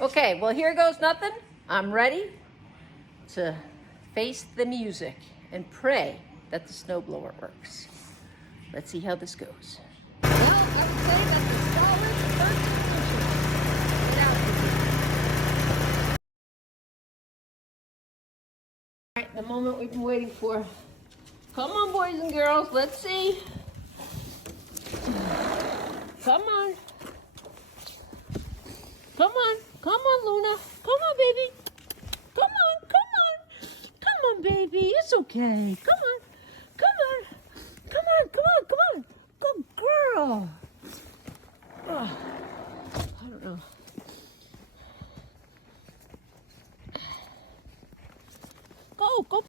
Okay, well, here goes nothing. I'm ready to face the music and pray that the snowblower works. Let's see how this goes. Well, I would say that the solid first position. Get out of here. All right, the moment we've been waiting for. Come on, boys and girls, let's see. Come on. Come on. Come on, Luna. Come on, baby. Come on. Come on. Come on, baby. It's okay. Come on. Come on. Come on. Come on. Come on. Good girl. Oh, I don't know. Go. Go.